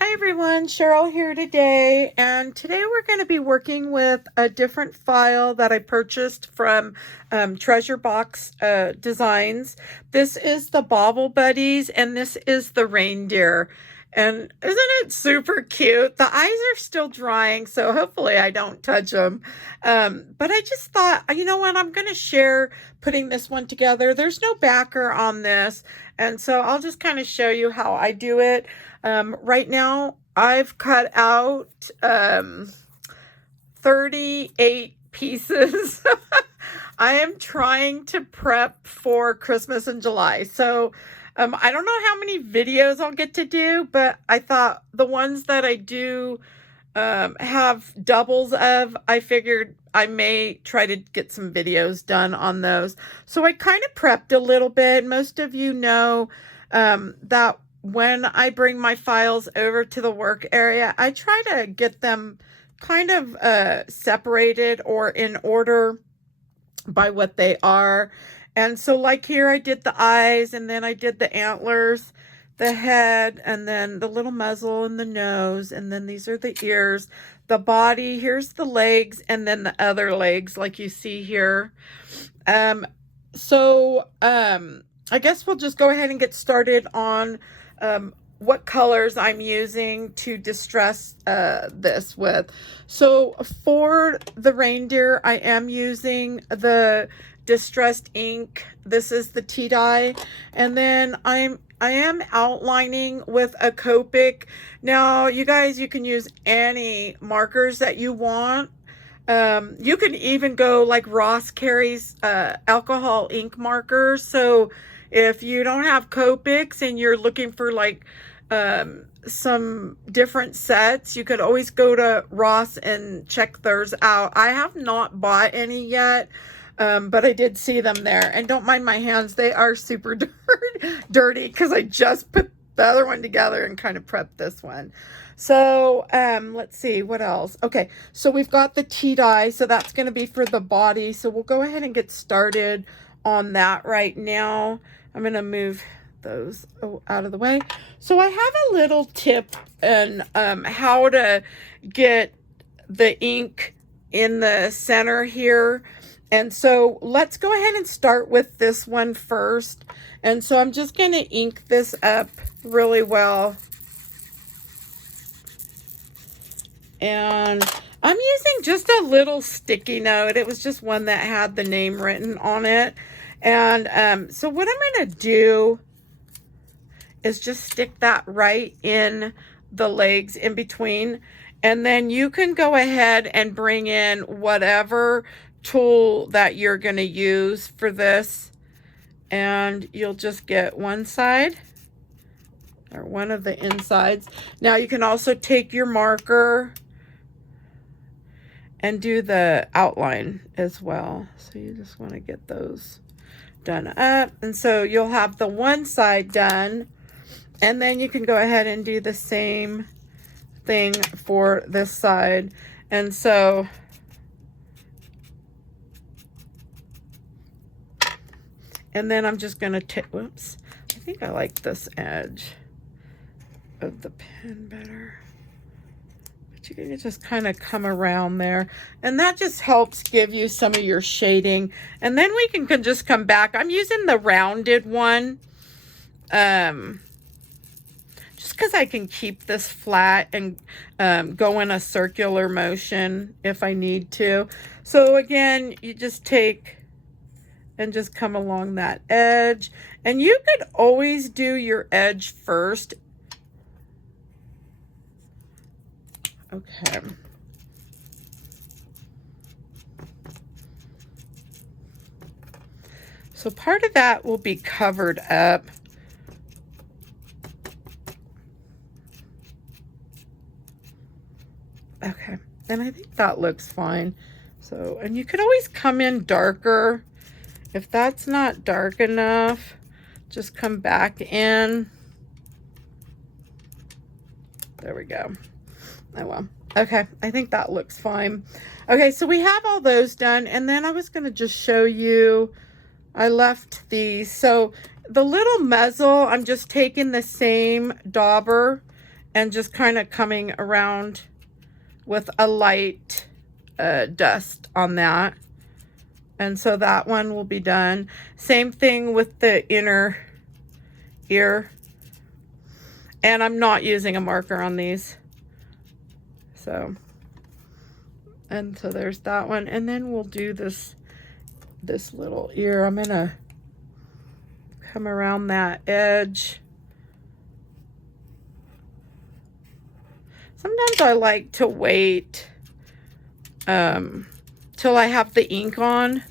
Hi everyone, Cheryl here today, and today we're going to be working with a different file that I purchased from Treasure Box Designs. This is the Bobble Buddies, and this is the Reindeer. And isn't it super cute? The eyes are still drying, so hopefully I don't touch them. But I just thought, you know what, I'm going to share putting this one together. There's no backer on this, and so I'll just kind of show you how I do it. Right now, I've cut out 38 pieces. I am trying to prep for Christmas in July. So I don't know how many videos I'll get to do, but I thought the ones that I do have doubles of, I figured I may try to get some videos done on those. So I kind of prepped a little bit. Most of you know that when I bring my files over to the work area, I try to get them kind of separated or in order by what they are. And so like here, I did the eyes, and then I did the antlers, the head, and then the little muzzle and the nose, and then these are the ears, the body, here's the legs, and then the other legs like you see here. I guess we'll just go ahead and get started on what colors I'm using to distress this with. So for the Reindeer, I am using the distressed ink. This is the tea dye, and then I am outlining with a Copic. Now, you guys, you can use any markers that you want. You can even go like Ross carries alcohol ink markers. So if you don't have Copics and you're looking for like some different sets, you could always go to Ross and check theirs out. I have not bought any yet, but I did see them there. And don't mind my hands, they are super dirty because I just put the other one together and kind of prepped this one. So let's see what else. Okay, so we've got the tea dye, so that's going to be for the body. So we'll go ahead and get started on that right now. I'm going to move those out of the way. So I have a little tip on how to get the ink in the center here. And so let's go ahead and start with this one first. And so I'm just going to ink this up really well. And I'm using just a little sticky note. It was just one that had the name written on it. And so what I'm going to do is just stick that right in the legs in between. And then you can go ahead and bring in whatever tool that you're going to use for this. And you'll just get one side or one of the insides. Now you can also take your marker and do the outline as well. So you just want to get those done up. And so you'll have the one side done, and then you can go ahead and do the same thing for this side. And so and then I'm just going to take, whoops, I think I like this edge of the pen better. But you can just kind of come around there, and that just helps give you some of your shading. And then we can just come back. I'm using the rounded one, just because I can keep this flat and go in a circular motion if I need to. So again, you just take and just come along that edge. And you could always do your edge first. Okay. So part of that will be covered up. Okay, and I think that looks fine. So, and you could always come in darker. If that's not dark enough, just come back in. There we go. Oh well. Okay, I think that looks fine. Okay, so we have all those done, and then I was going to just show you, I left these. So the little muzzle, I'm just taking the same dauber and just kind of coming around with a light dust on that. And so that one will be done. Same thing with the inner ear. And I'm not using a marker on these. So, and so there's that one. And then we'll do this little ear. I'm gonna come around that edge. Sometimes I like to wait till I have the ink on,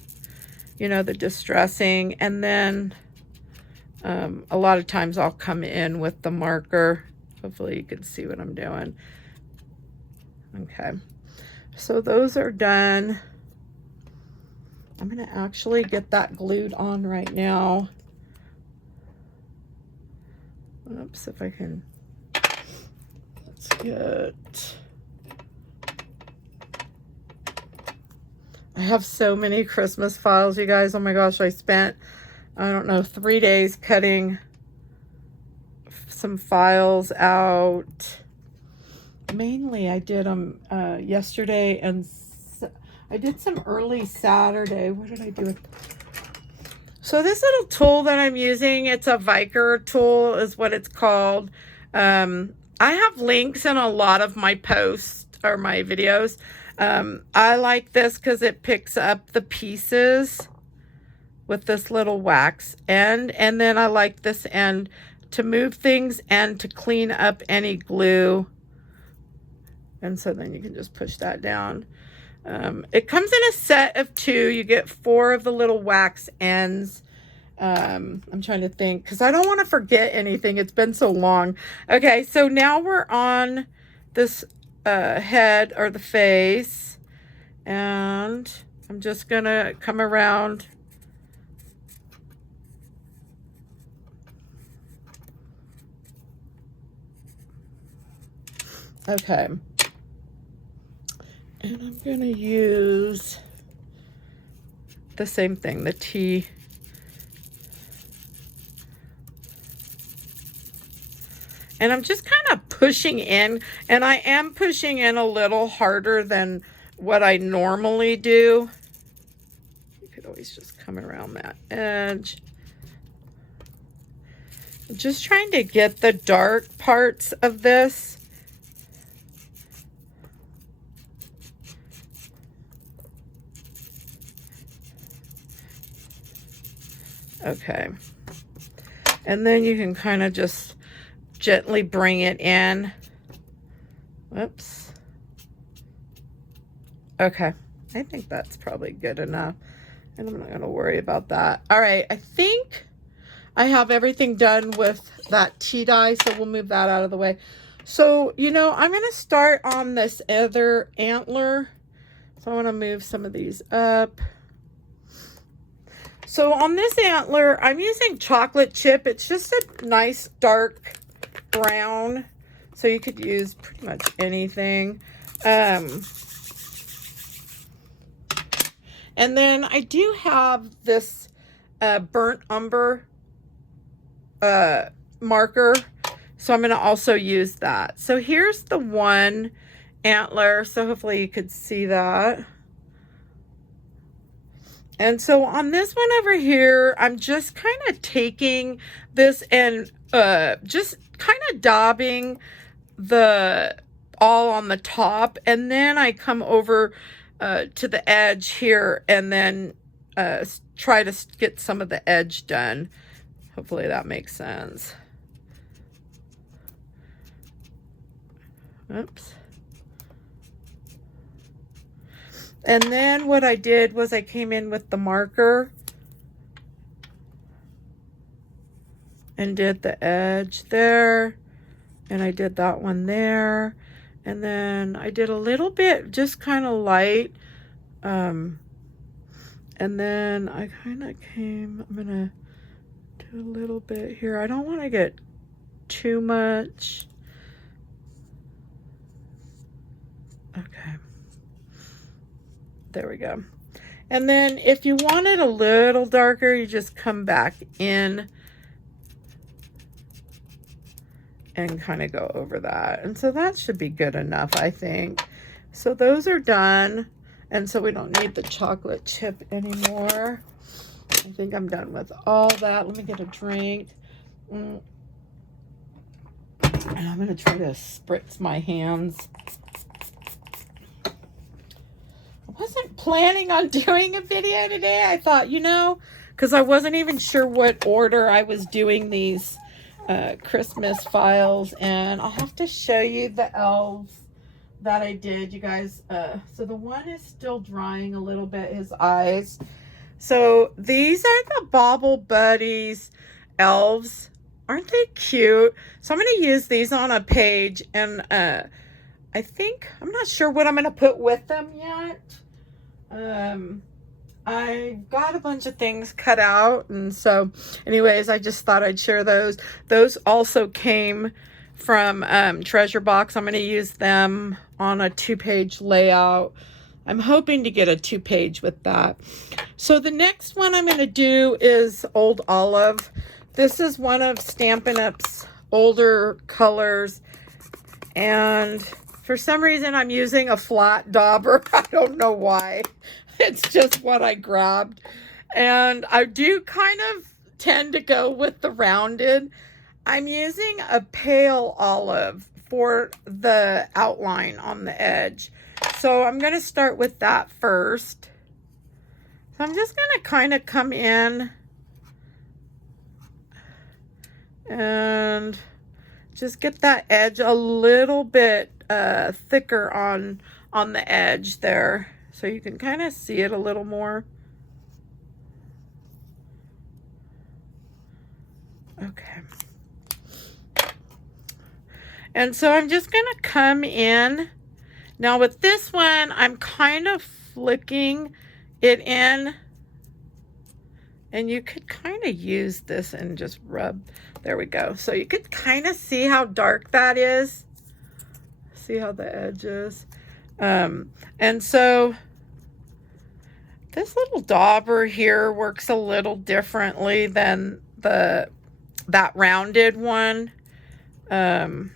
you know, the distressing, and then a lot of times I'll come in with the marker. Hopefully you can see what I'm doing. Okay, so those are done. I'm gonna actually get that glued on right now. Oops, if I can, let's get, I have so many Christmas files, you guys. Oh my gosh, I spent, I don't know, 3 days cutting some files out. Mainly I did them yesterday, and I did some early Saturday. What did I do with? So this little tool that I'm using, it's a Viker tool is what it's called. I have links in a lot of my posts or my videos. I like this because it picks up the pieces with this little wax end. And then I like this end to move things and to clean up any glue. And so then you can just push that down. It comes in a set of 2. You get 4 of the little wax ends. I'm trying to think because I don't want to forget anything. It's been so long. Okay, so now we're on this head or the face. And I'm just going to come around. Okay. And I'm going to use the same thing, the T. And I'm just kind of pushing in, and I am pushing in a little harder than what I normally do. You could always just come around that edge. I'm just trying to get the dark parts of this. Okay, and then you can kind of just gently bring it in. Whoops. Okay, I think that's probably good enough, and I'm not going to worry about that. All right, I think I have everything done with that tea dye, so we'll move that out of the way. So, you know, I'm going to start on this other antler. So I want to move some of these up. So on this antler, I'm using chocolate chip. It's just a nice dark brown. So you could use pretty much anything. And then I do have this burnt umber marker. So I'm going to also use that. So here's the one antler. So hopefully you could see that. And so on this one over here, I'm just kind of taking this and just kind of daubing the all on the top. And then I come over to the edge here and then try to get some of the edge done. Hopefully that makes sense. Oops. And then what I did was I came in with the marker and did the edge there. And I did that one there. And then I did a little bit, just kind of light. And then I kind of came, I'm going to do a little bit here. I don't want to get too much. Okay. There we go. And then if you want it a little darker, you just come back in and kind of go over that. And so that should be good enough, I think. So those are done. And so we don't need the chocolate chip anymore. I think I'm done with all that. Let me get a drink. And I'm going to try to spritz my hands. I wasn't planning on doing a video today. I thought, you know, because I wasn't even sure what order I was doing these Christmas files. And I'll have to show you the elves that I did, you guys. So the one is still drying a little bit, his eyes. So these are the Bobble Buddies elves. Aren't they cute? So I'm going to use these on a page, and I think, I'm not sure what I'm going to put with them yet. I got a bunch of things cut out, and so anyways, I just thought I'd share those. Those also came from Treasure Box. I'm going to use them on a 2-page layout. I'm hoping to get a 2-page with that. So the next one I'm going to do is Old Olive. This is one of Stampin' Up's older colors. And for some reason, I'm using a flat dauber. I don't know why. It's just what I grabbed. And I do kind of tend to go with the rounded. I'm using a pale olive for the outline on the edge. So I'm going to start with that first. So I'm just going to kind of come in and just get that edge a little bit thicker on the edge there, so you can kind of see it a little more. Okay. And so I'm just going to come in. Now with this one, I'm kind of flicking it in. And you could kind of use this and just rub. There we go. So you could kind of see how dark that is. See how the edge is. And so this little dauber here works a little differently than that rounded one. So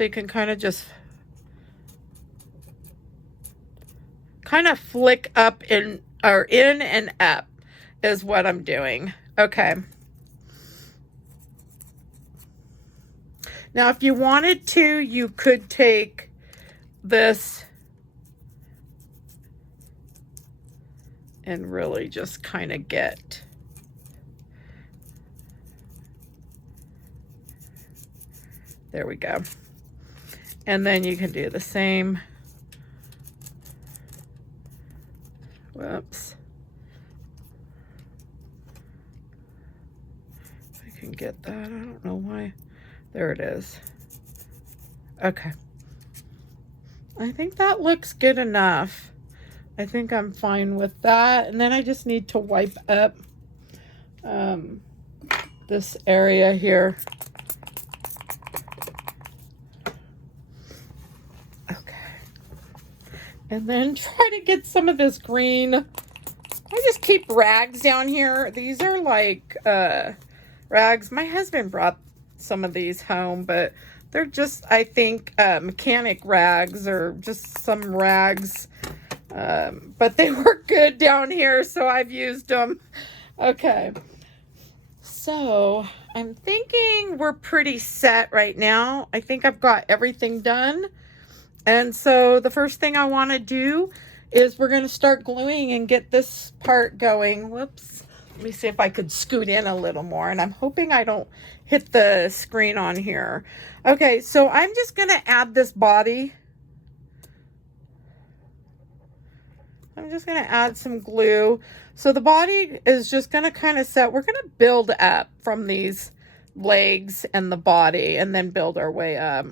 you can kind of just flick up in and up is what I'm doing. Okay. Now, if you wanted to, you could take this and really just kind of get there we go. And then you can do the same. Whoops. I can get that. I don't know why. There it is. Okay. I think that looks good enough. I think I'm fine with that. And then I just need to wipe up this area here. Okay. And then try to get some of this green. I just keep rags down here. These are like rags. My husband brought some of these home, but they're just, I think, mechanic rags or just some rags. But they work good down here, so I've used them. Okay. So I'm thinking we're pretty set right now. I think I've got everything done. And so the first thing I want to do is we're going to start gluing and get this part going. Whoops. Let me see if I could scoot in a little more. And I'm hoping I don't hit the screen on here. Okay, so I'm just going to add this body. I'm just going to add some glue. So the body is just going to kind of set. We're going to build up from these legs and the body and then build our way up.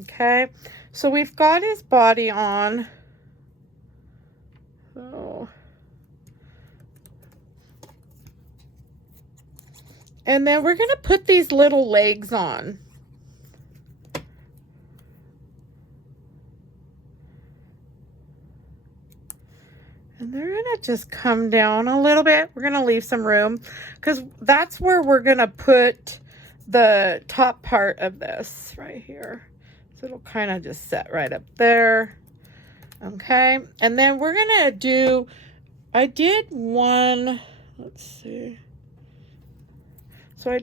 Okay, so we've got his body on. So, and then we're going to put these little legs on. And they're going to just come down a little bit. We're going to leave some room because that's where we're going to put the top part of this right here. So it'll kind of just set right up there. Okay. And then we're going to do, I did one, let's see. So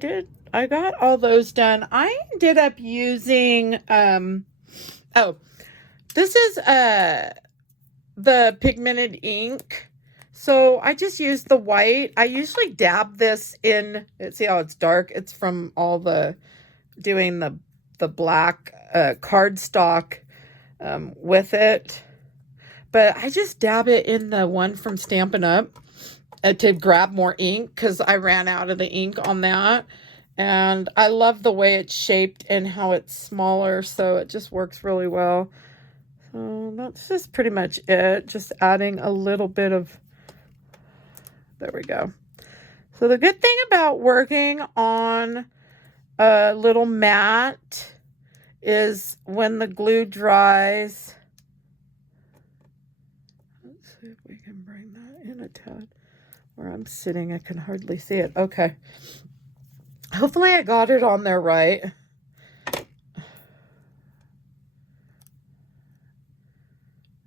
I got all those done. I ended up using, oh, this is the pigmented ink. So I just used the white. I usually dab this in, see how it's dark? It's from all the, doing the black cardstock with it. But I just dab it in the one from Stampin' Up! To grab more ink because I ran out of the ink on that. And I love the way it's shaped and how it's smaller, so it just works really well. So that's just pretty much it. Just adding a little bit of, there we go. So the good thing about working on a little mat is when the glue dries, let's see if we can bring that in a tad. Where I'm sitting, I can hardly see it. Okay. Hopefully I got it on there right.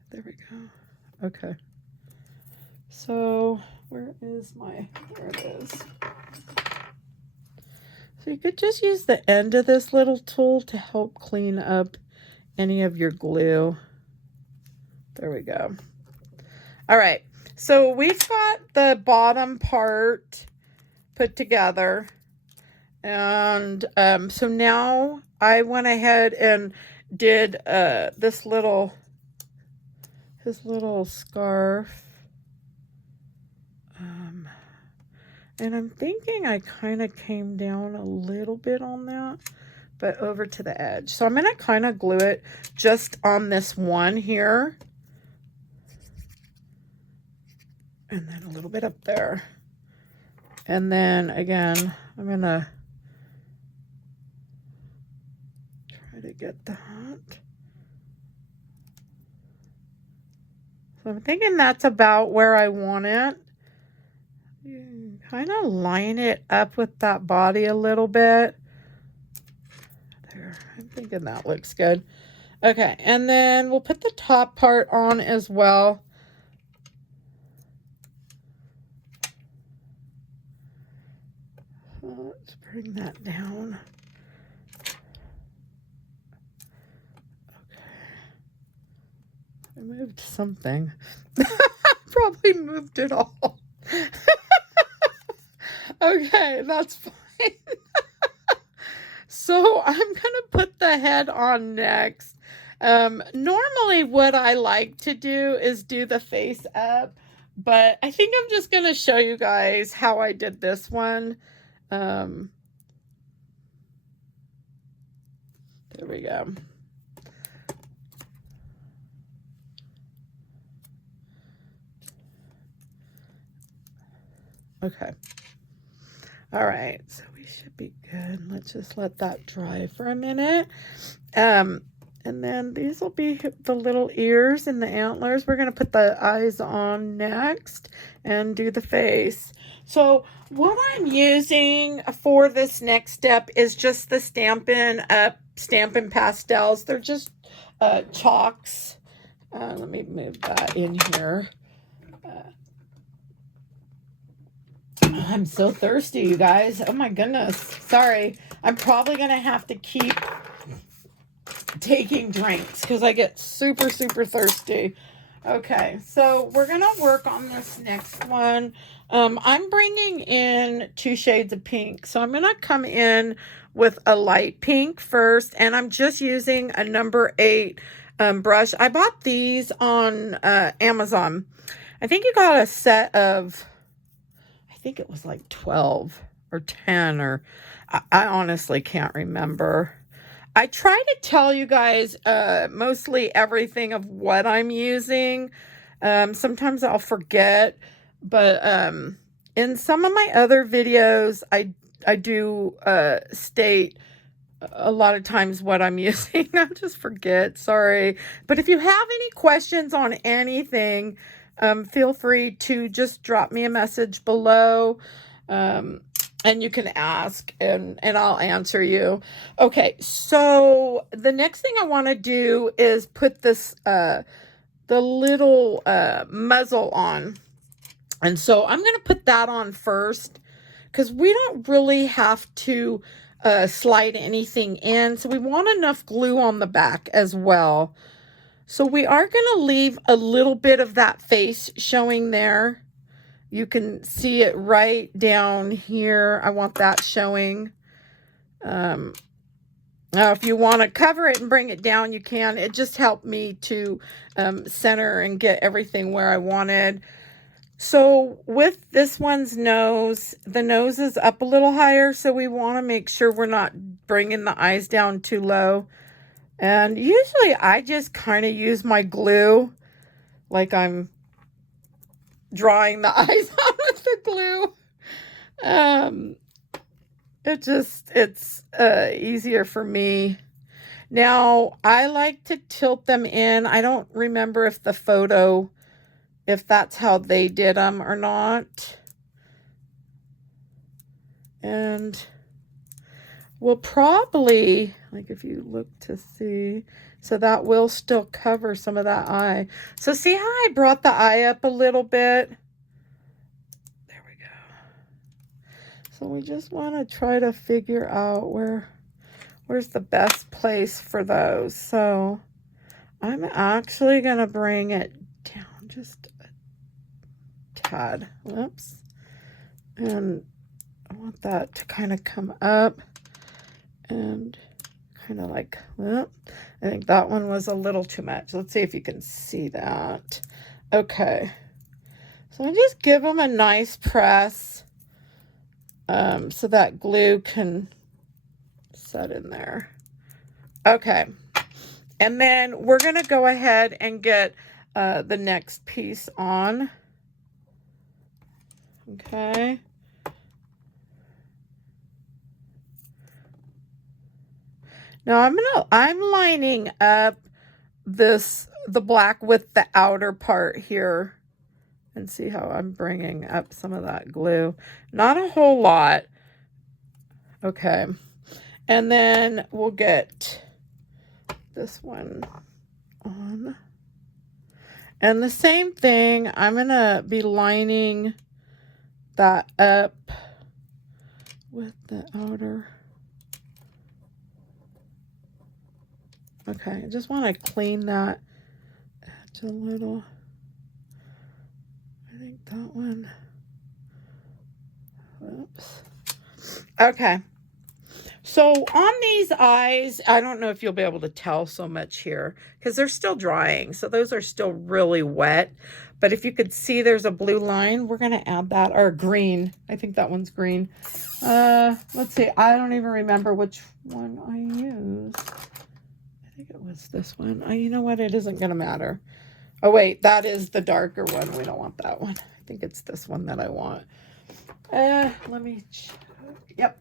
There we go. Okay. So where is my, there it is. So you could just use the end of this little tool to help clean up any of your glue. There we go. All right. So we've got the bottom part put together. And so now I went ahead and did his little scarf. And I'm thinking I kind of came down a little bit on that, but over to the edge. So I'm going to kind of glue it just on this one here. And then a little bit up there. And then again, I'm going to try to get that. So I'm thinking that's about where I want it. You kind of line it up with that body a little bit. There, I'm thinking that looks good. Okay, and then we'll put the top part on as well. Let's bring that down. Okay. I moved something. Probably moved it all. Okay, that's fine. So I'm going to put the head on next. Normally what I like to do is do the face up, but I think I'm just going to show you guys how I did this one. There we go. Okay. All right. So we should be good. Let's just let that dry for a minute. And then these will be the little ears and the antlers. We're going to put the eyes on next and do the face. So what I'm using for this next step is just the Stampin' Up! Stampin' Pastels. They're just chalks. Let me move that in here. I'm so thirsty, you guys. Oh my goodness. Sorry. I'm probably going to have to keep taking drinks because I get super, super thirsty. Okay, so we're going to work on this next one. I'm bringing in 2 shades of pink. So I'm going to come in with a light pink first, and I'm just using a number 8 brush. I bought these on Amazon. I think you got a set of, I think it was like 12 or 10, or I honestly can't remember. I try to tell you guys mostly everything of what I'm using. Sometimes I'll forget, but in some of my other videos, I do state a lot of times what I'm using. I just forget, sorry. But if you have any questions on anything, feel free to just drop me a message below. And you can ask and I'll answer you. Okay, so the next thing I want to do is put this, the little muzzle on. And so I'm going to put that on first because we don't really have to slide anything in. So we want enough glue on the back as well. So we are going to leave a little bit of that face showing there. You can see it right down here. I want that showing. Now, if you want to cover it and bring it down, you can. It just helped me to center and get everything where I wanted. So with this one's nose, the nose is up a little higher, so we want to make sure we're not bringing the eyes down too low. And usually I just kind of use my glue like I'm drawing the eyes on with the glue. It's easier for me. Now, I like to tilt them in. I don't remember if the photo, if that's how they did them or not. And we'll probably, like if you look to see, so that will still cover some of that eye. So see how I brought the eye up a little bit? There we go. So we just want to try to figure out where's the best place for those. So I'm actually going to bring it down just a tad. Whoops. And I want that to kind of come up and kind of like, well, I think that one was a little too much. Let's see if you can see that. Okay. So I just give them a nice press so that glue can set in there. Okay. And then we're going to go ahead and get the next piece on. Okay. Now I'm lining up the black with the outer part here, and see how I'm bringing up some of that glue. Not a whole lot. Okay. And then we'll get this one on. And the same thing, I'm going to be lining that up with the outer. Okay, I just want to clean that edge a little. I think that one. Oops. Okay. So on these eyes, I don't know if you'll be able to tell so much here because they're still drying. So those are still really wet. But if you could see there's a blue line, we're going to add that, or green. I think that one's green. Let's see. I don't even remember which one I used. I think it was this one. You know what? It isn't going to matter. Oh, wait. That is the darker one. We don't want that one. I think it's this one that I want. Let me check. Yep.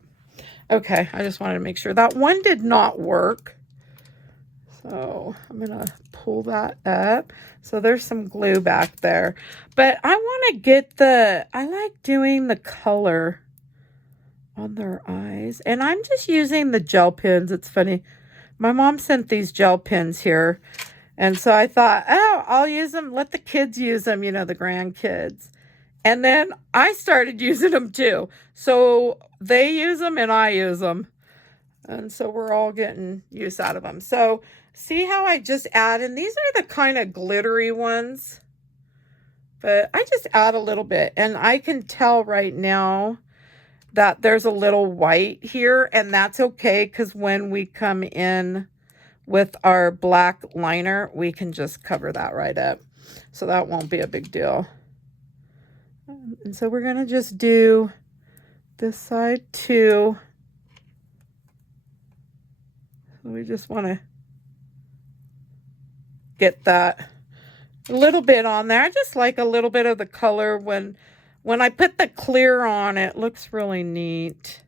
Okay. I just wanted to make sure. That one did not work. So I'm going to pull that up. So there's some glue back there. But I want to get I like doing the color on their eyes. And I'm just using the gel pens. It's funny. My mom sent these gel pens here. And so I thought, oh, I'll use them. Let the kids use them, you know, the grandkids. And then I started using them too. So they use them and I use them. And so we're all getting use out of them. So see how I just add, and these are the kind of glittery ones. But I just add a little bit. And I can tell right now that there's a little white here. And that's okay because when we come in with our black liner, we can just cover that right up. So that won't be a big deal. And so we're going to just do this side too. So we just want to get that a little bit on there. I just like a little bit of the color when I put the clear on, it looks really neat.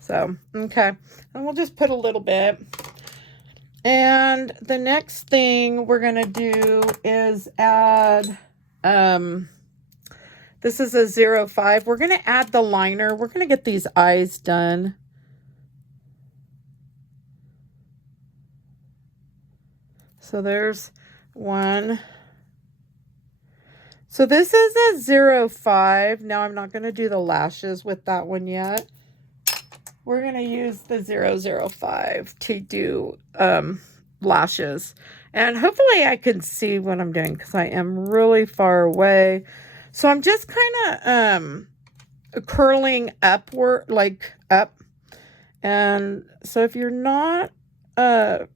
So, okay. And we'll just put a little bit. And the next thing we're going to do is add This is a 05. We're going to add the liner. We're going to get these eyes done. So there's one. So this is a 05. Now I'm not going to do the lashes with that one yet. We're going to use the 005 to do lashes. And hopefully I can see what I'm doing because I am really far away. So I'm just kind of curling upward, like up. And so if you're not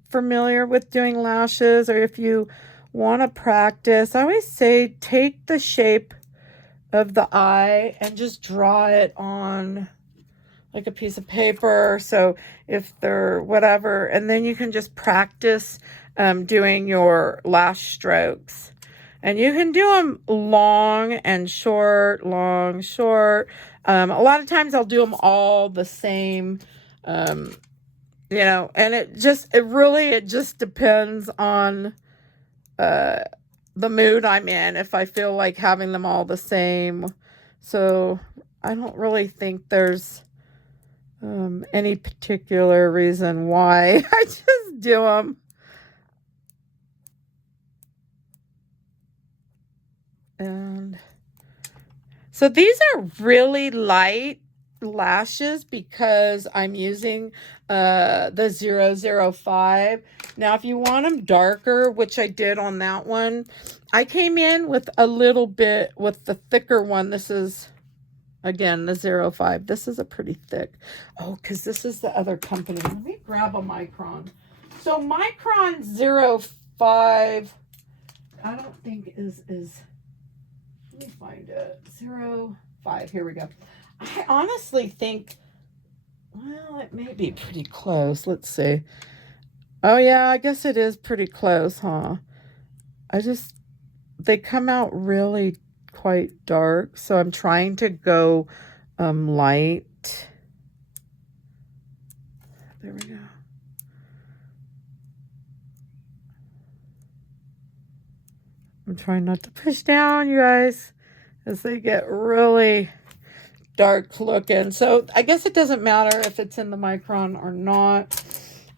familiar with doing lashes, or if you want to practice, I always say take the shape of the eye and just draw it on like a piece of paper. So if they're whatever, and then you can just practice doing your lash strokes. And you can do them long and short, long, short. A lot of times I'll do them all the same, you know, and it just depends on the mood I'm in, if I feel like having them all the same. So I don't really think there's any particular reason why. I just do them. And so these are really light lashes because I'm using the 005. Now, if you want them darker, which I did on that one, I came in with a little bit with the thicker one. This is, again, the 05. This is a pretty thick. Oh, because this is the other company. Let me grab a Micron. So Micron 05, I don't think is let me find it. 05. Here we go. I honestly think, well, it may be pretty close. Let's see. Oh, yeah, I guess it is pretty close, huh? They come out really quite dark, so I'm trying to go light. There we go. I'm trying not to push down, you guys, as they get really dark looking. So I guess it doesn't matter if it's in the Micron or not.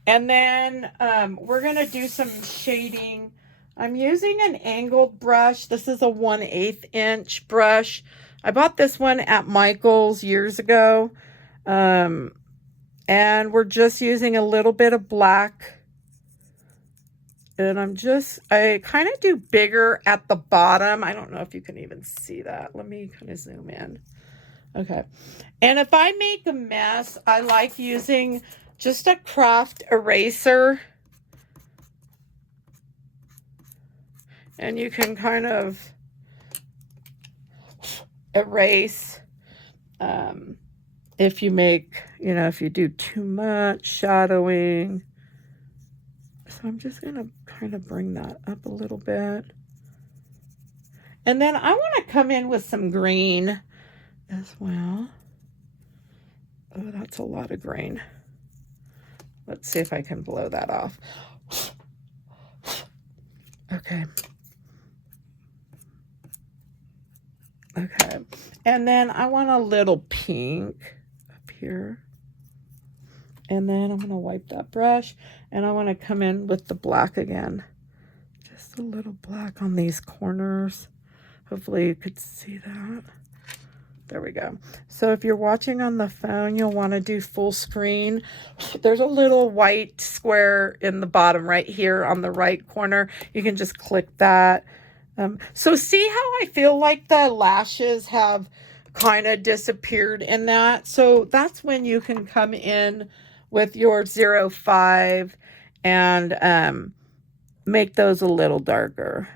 And then we're going to do some shading. I'm using an angled brush. This is a 1/8 inch brush. I bought this one at Michael's years ago. And we're just using a little bit of black. And I kind of do bigger at the bottom. I don't know if you can even see that. Let me kind of zoom in. Okay. And if I make a mess, I like using just a craft eraser. And you can kind of erase if you make, if you do too much shadowing. So I'm just going to kind of bring that up a little bit. And then I want to come in with some green as well. Oh, that's a lot of green. Let's see if I can blow that off. Okay. Okay. And then I want a little pink up here. And then I'm going to wipe that brush. And I want to come in with the black again. Just a little black on these corners. Hopefully you could see that. There we go. So if you're watching on the phone, you'll want to do full screen. There's a little white square in the bottom right here on the right corner. You can just click that. So see how I feel like the lashes have kind of disappeared in that? So that's when you can come in with your 05 and make those a little darker.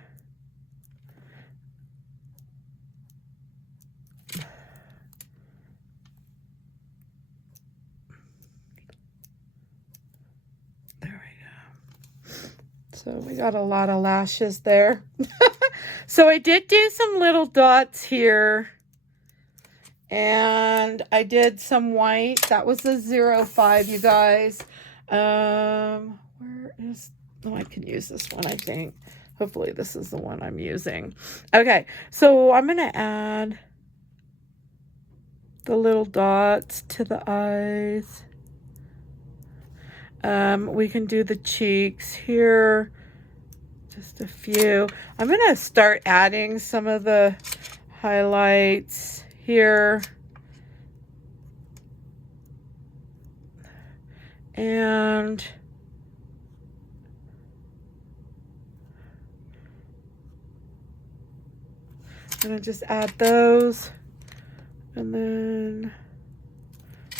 There we go. So we got a lot of lashes there. So I did do some little dots here. And I did some white. That was the 05, you guys. Where is... Oh, I can use this one, I think. Hopefully this is the one I'm using. Okay, so I'm going to add the little dots to the eyes. We can do the cheeks here. Just a few. I'm going to start adding some of the highlights here. And I'm going to just add those. And then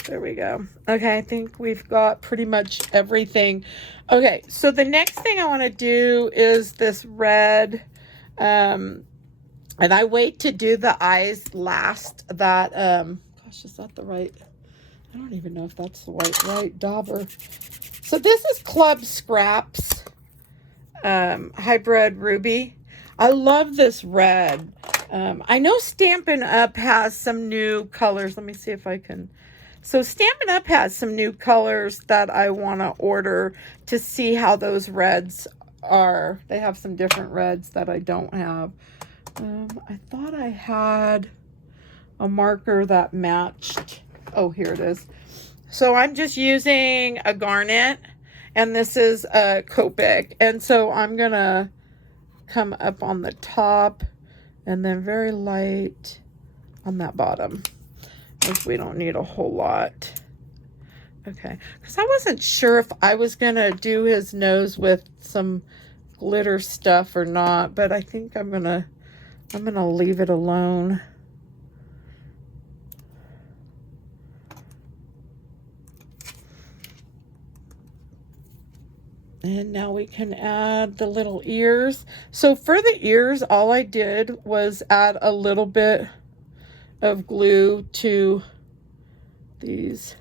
there we go. Okay, I think we've got pretty much everything. Okay, so the next thing I want to do is this red. And I wait to do the eyes last. That, gosh, is that the right? I don't even know if that's the right dauber. So this is Club Scraps Hybrid Ruby. I love this red. I know Stampin' Up! Has some new colors. Let me see if I can. So Stampin' Up! Has some new colors that I want to order to see how those reds are. They have some different reds that I don't have. I thought I had a marker that matched. Oh, here it is. So I'm just using a garnet, and this is a Copic. And so I'm going to come up on the top and then very light on that bottom, because we don't need a whole lot. Okay, because I wasn't sure if I was going to do his nose with some glitter stuff or not, but I think I'm going to leave it alone. And now we can add the little ears. So for the ears, all I did was add a little bit of glue to these.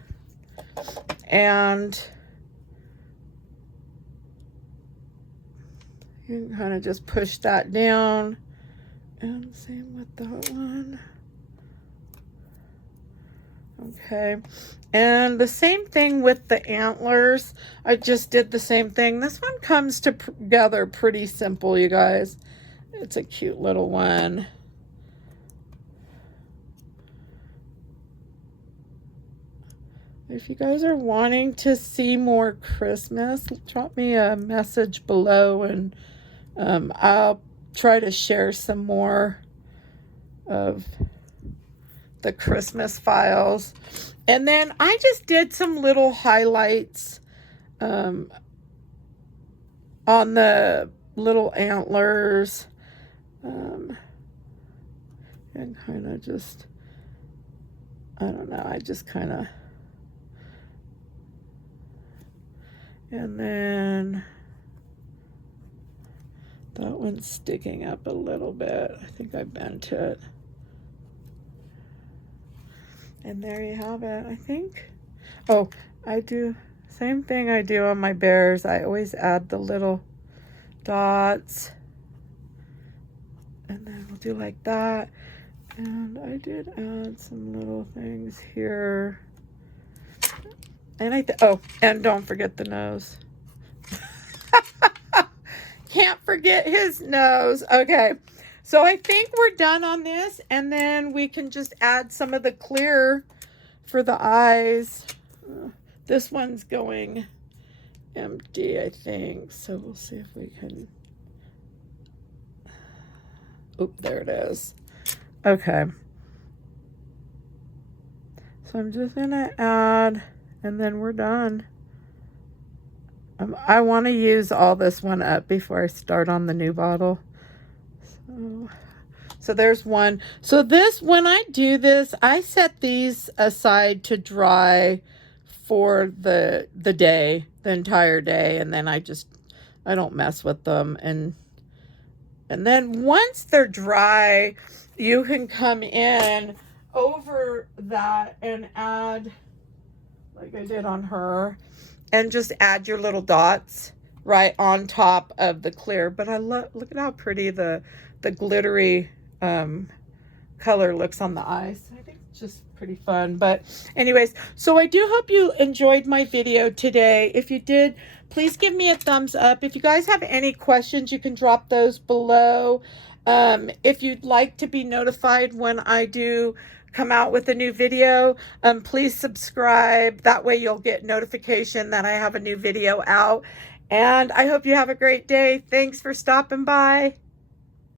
And you can kind of just push that down. And same with that one. Okay, and the same thing with the antlers. I just did the same thing. This one comes together pretty simple, you guys. It's a cute little one. If you guys are wanting to see more Christmas, drop me a message below, and I'll try to share some more of the Christmas files. And then I just did some little highlights on the little antlers, and kind of just, I don't know, I just kind of, and then that one's sticking up a little bit. I think I bent it. And there you have it, I think. Oh, I do same thing I do on my bears. I always add the little dots. And then we'll do like that. And I did add some little things here. And oh, and don't forget the nose. Can't forget his nose. Okay. So I think we're done on this, and then we can just add some of the clear for the eyes. This one's going empty, I think. So we'll see if we can. Oop, there it is. Okay. So I'm just going to add, and then we're done. I want to use all this one up before I start on the new bottle. So there's one. So this, when I do this, I set these aside to dry for the day, the entire day, and then I don't mess with them. And then once they're dry, you can come in over that and add, like I did on her, and just add your little dots right on top of the clear. But I look at how pretty the glittery color looks on the eyes. I think it's just pretty fun. But anyways, so I do hope you enjoyed my video today. If you did, please give me a thumbs up. If you guys have any questions, you can drop those below. If you'd like to be notified when I do come out with a new video, please subscribe. That way you'll get notification that I have a new video out. And I hope you have a great day. Thanks for stopping by.